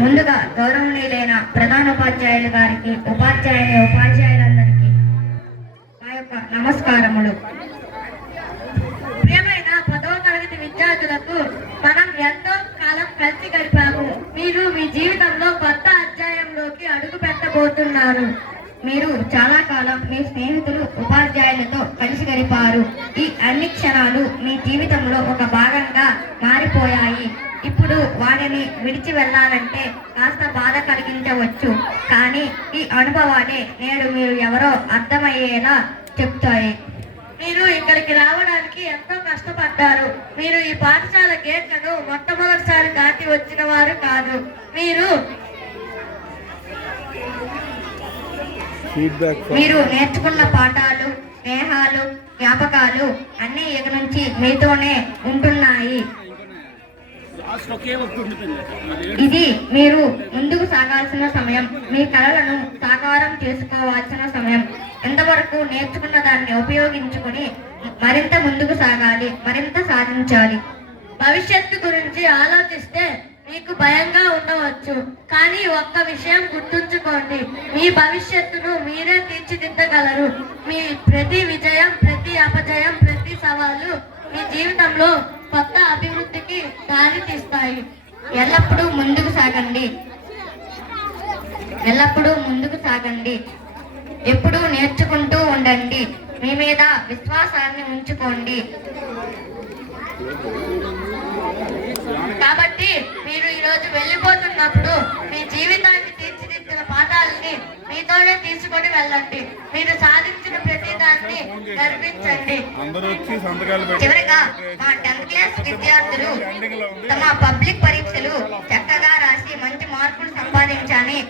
ముందుగా గౌరవనీయులైన ప్రధానోపాధ్యాయులు గారికి, ఉపాధ్యాయులందరికీ మా యొక్క నమస్కారములు. ప్రియమైన 10వ తరగతి విద్యార్థులకు, మనం ఎంతో కాలం కలిసి గడిపాము. మీరు మీ జీవితంలో కొత్త అధ్యాయంలోకి అడుగు పెట్టబోతున్నారు. మీరు చాలా కాలం మీ స్నేహితులు, ఉపాధ్యాయులతో కలిసి గడిపారు. ఈ అన్ని క్షణాలు మీ జీవితంలో ఒక భాగంగా మారిపోయాయి. ఇప్పుడు వాటిని విడిచి వెళ్ళాలంటే కాస్త బాధ కలిగించవచ్చు, కానీ ఈ అనుభవాలే నేడు మీరు ఎవరో అర్థమయ్యేలా చెప్తాయి. మీరు ఇక్కడికి రావడానికి ఎంతో కష్టపడ్డారు. మీరు ఈ పాఠశాల గేట్లను మొట్టమొదటిసారి దాటి వచ్చిన వారు కాదు. మీరు నేర్చుకున్న పాఠాలు, స్నేహాలు, జ్ఞాపకాలు అన్నీ ఇక నుంచి మీతోనే ఉంటున్నాయి. ఇది మీరు ముందుకు సాగాల్సిన సమయం. మీ కలలను సాకారం చేసుకోవాల్సిన సమయం. ఎంతవరకు నేర్చుకున్న దాన్ని ఉపయోగించుకుని మరింత ముందుకు సాగాలి, మరింత సాధించాలి. భవిష్యత్తు గురించి ఆలోచిస్తే మీకు భయంగా ఉండవచ్చు, కానీ ఒక్క విషయం గుర్తుంచుకోండి, మీ భవిష్యత్తును మీరే తీర్చిదిద్దగలరు. మీ ప్రతి విజయం, ప్రతి అపజయం, ప్రతి సవాలు మీ జీవితంలో కొత్త అభివృద్ధికి దారి తీస్తాయి. ఎల్లప్పుడూ ముందుకు సాగండి, ఎల్లప్పుడూ ముందుకు సాగండి. ఎప్పుడూ నేర్చుకుంటూ ఉండండి. మీ మీద విశ్వాసాన్ని ఉంచుకోండి. కాబట్టి మీరు ఈరోజు వెళ్ళిపోతున్నప్పుడు మీ జీవితాన్ని తీర్చిదిద్దిన పాఠాలని మీతోనే తీసుకొని వెళ్ళండి. మీరు సాధించిన ప్రతి దాన్ని గర్వించండి. చివరిగా మా 10th క్లాస్ విద్యార్థులు తమ పబ్లిక్ పరీక్షలు చక్కగా రాసి మంచి మార్కులు సంపాదించాలని